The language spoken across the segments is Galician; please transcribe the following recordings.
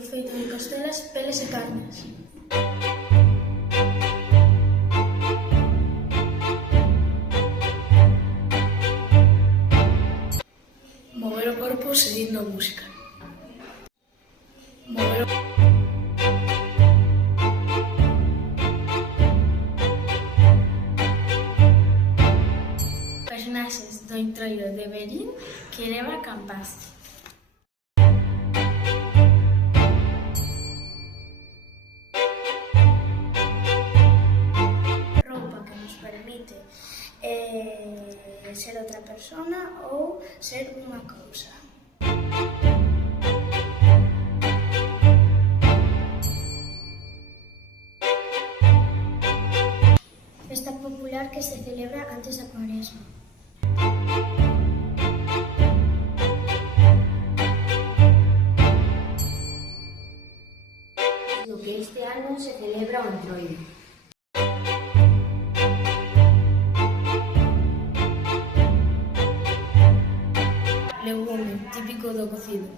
produto feito de costelas, peles e carnes. Mover o corpo seguindo a música. Mover o... Personaxes do Entroido de Verín que leva Campaste. Roupa que nos permite ser outra persona ou ser unha cousa. Festa popular que se celebra antes da Cuaresma. No que este ano se celebra o Entroido. Legume, típico do cocido.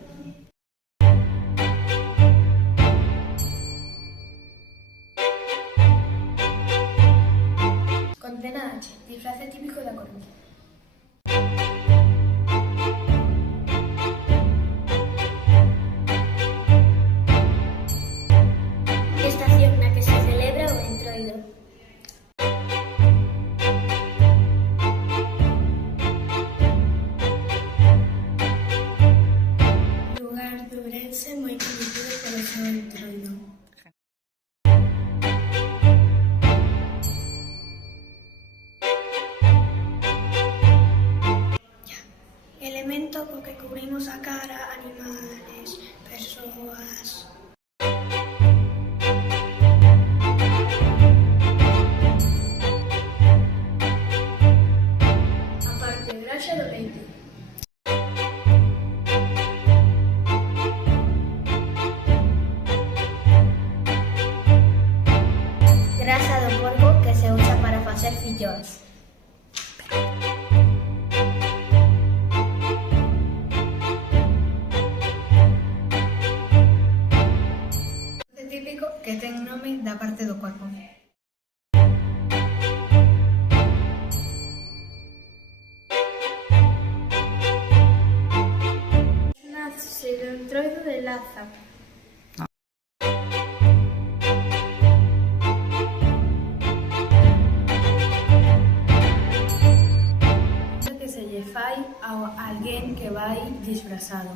Contenache, disfrace típico da Coruña. Estación na que se celebra o Entroido. Lugar de Ourense moi coñecido polo seu Entroido. Elemento co que cubrimos a cara, animales, persoas. A parte graxa do leite. Grasa do porco que se usa para facer filloas. Típico que ten nome da parte do corpo. Nace do Entroido de Laza. Que se lle fai a alguén que vai disfrazado.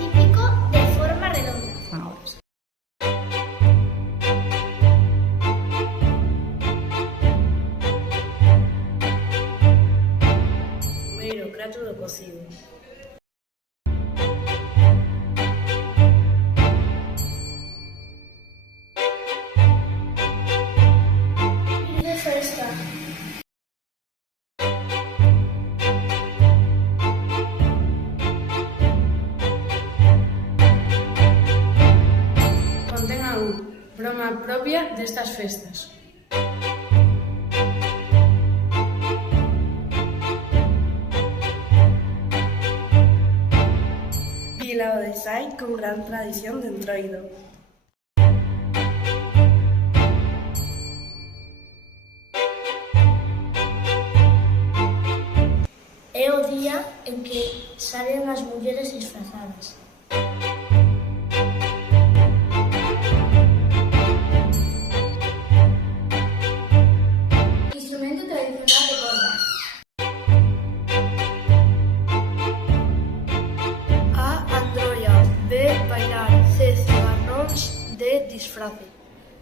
Típico de forma redonda. Primeiro prato do cocido. De festa. Contén aún, broma propia destas festas. Vila o de Sai con gran tradición de Entroido. É o día en que salen as mulleres disfrazadas. Instrumento tradicional de corda. A androia de bailar, C cigarróns de disfrace.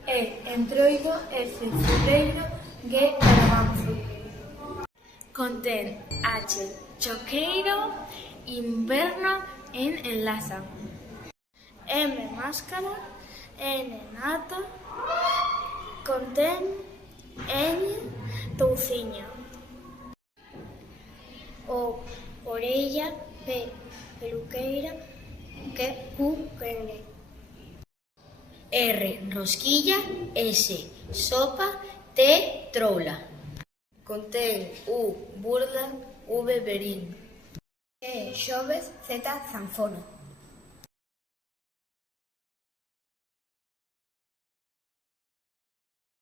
E Entroido e cefuleiro de garbanzo. Contén H choqueiro, inverno en Enlaza. M máscara, N nata, contén N touciña. O orella, P peluqueira, Q quengue. R rosquilla, S sopa, T troula. Contén U. burla, V. verín. E xoves, Z. zanfono.